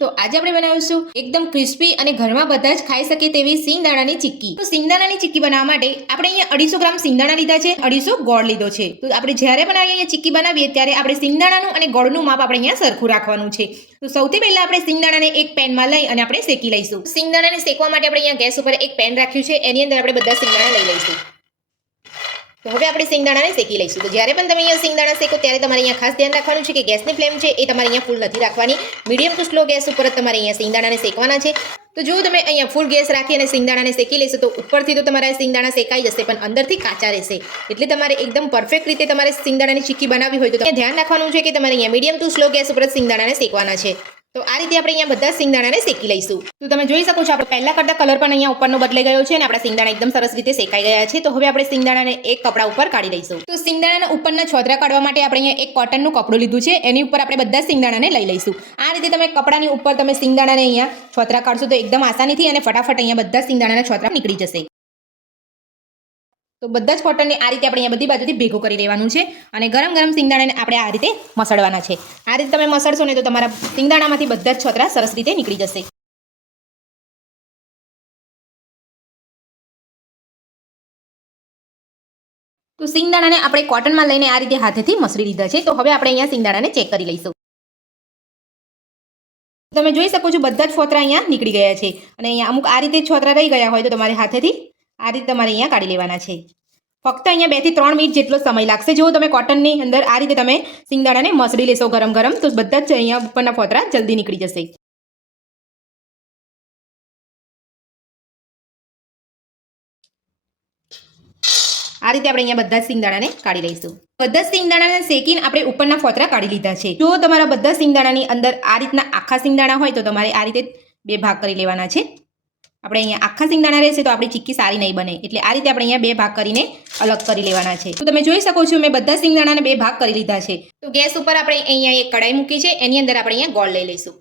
તો આજે આપણે બનાવીશું એકદમ ક્રિસ્પી અને ઘરમાં બધા જ ખાઈ શકે તેવી સિંગદાણાની ચીક્કી। તો સિંગદાણાની ચીક્કી બનાવવા માટે આપણે અહીંયા 250 ગ્રામ સિંગદાણા લીધા છે, 250 ગોળ લીધો છે। તો આપણે જ્યારે પણ અહીંયા ચીક્કી બનાવીએ ત્યારે આપણે સિંગદાણાનું અને ગોળનું માપ આપણે અહીંયા સરખું રાખવાનું છે। તો સૌથી પહેલા આપણે સિંગદાણાને એક પેનમાં લઈ અને આપણે શેકી લઈશું। સિંગદાણાને શેકવા માટે આપણે અહીંયા ગેસ ઉપર એક પેન રાખ્યું છે, એની અંદર આપણે બધા સિંગદાણા લઈ લઈશું। તો હવે આપણે સિંગદાણાને શેકી લઈશું। તો જ્યારે પણ તમે અહીંયા સિંગદાણા શેકો ત્યારે તમારે અહીંયા ખાસ ધ્યાન રાખવાનું છે કે ગેસની ફ્લેમ છે એ તમારે અહીંયા ફૂલ નથી રાખવાની, મીડિયમ ટુ સ્લો ગેસ ઉપર જ તમારે અહીંયા સિંગદાણાને શેકવાના છે। તો જો તમે અહીંયા ફૂલ ગેસ રાખી અને સિંગદાણાને શેકી લેશો તો ઉપરથી તો તમારા સિંગદાણા શેકાઈ જશે પણ અંદરથી કાચા રહેશે। એટલે તમારે એકદમ પરફેક્ટ રીતે તમારે સિંગદાણાની ચીક્કી બનાવવી હોય તો ધ્યાન રાખવાનું છે કે તમારે અહીંયા મીડિયમ ટુ સ્લો ગેસ ઉપર જ સિંગદાણાને શેકવાના છે। તો આ રીતે આપણે અહીંયા બધા સિંગદાણાને શેકી લઈશું। તો તમે જોઈ શકો છો આપણે પહેલા કરતા કલર પણ અહીંયા ઉપરનો બદલાઈ ગયો છે અને આપણા સિંગદાણા એકદમ સરસ રીતે શેકાઈ ગયા છે। તો હવે આપણે સિંગદાણાને એક કપડા ઉપર કાઢી લઈશું। તો સિંગદાણાના ઉપરના છોતરા કાઢવા માટે આપણે અહીંયા એક કોટનનું કપડું લીધું છે, એની ઉપર આપણે બધા સિંગદાણાને લઈ લઈશું। આ રીતે તમે કપડાની ઉપર તમે સિંગદાણાને અહીંયા છોતરા કાઢશો તો એકદમ આસાનીથી અને ફટાફટ અહીંયા બધા સિંગદાણાના છોતરા નીકળી જશે। તો બધા જ કોટનને આ રીતે આપણે અહીંયા બધી બાજુથી ભેગું કરી લેવાનું છે અને ગરમ ગરમ સિંગદાણાને આપણે આ રીતે મસળવાના છે। આ રીતે તમે મસળશો ને તો તમારા સિંગદાણામાંથી બધા જ છોતરા સરસ રીતે નીકળી જશે। તો સિંગદાણાને આપણે કોટનમાં લઈને આ રીતે હાથેથી મસળી લીધા છે। તો હવે આપણે અહીંયા સિંગદાણાને ચેક કરી લઈશું। તમે જોઈ શકો છો બધા જ છોતરા અહીંયા નીકળી ગયા છે અને અહીંયા અમુક આ રીતે છોતરા રહી ગયા હોય તો તમારે હાથેથી આ રીતે તમારે અહીંયા કાઢી લેવાના છે। ફક્ત અહીંયા 2 થી 3 મિનિટ જેટલો સમય લાગશે। જો તમે કોટનની અંદર આ રીતે તમે સિંગદાણાને મસળી લેશો ગરમ ગરમ તો બધા જ અહીંયા ઉપરના ફોતરા જલ્દી નીકળી જશે। આ રીતે આપણે અહીંયા બધા સિંગદાણાને કાઢી લઈશું। બધા સિંગદાણાને શેકીને આપણે ઉપરના ફોતરા કાઢી લીધા છે। જો તમારા બધા સિંગદાણાની અંદર આ રીતના આખા સિંગદાણા હોય તો તમારે આ રીતે 2 ભાગ કરી લેવાના છે। આપણે અહીંયા આખા સિંગદાણા રહેશે તો આપણી ચીક્કી સારી નહીં બને, એટલે આ રીતે આપણે અહીંયા 2 ભાગ કરીને અલગ કરી લેવાના છે। તો તમે જોઈ શકો છો મેં બધા સિંગદાણાને 2 ભાગ કરી લીધા છે। તો ગેસ ઉપર આપણે અહીંયા એક કડાઈ મૂકી છે, એની અંદર આપણે અહીંયા ગોળ લઈ લઈશું।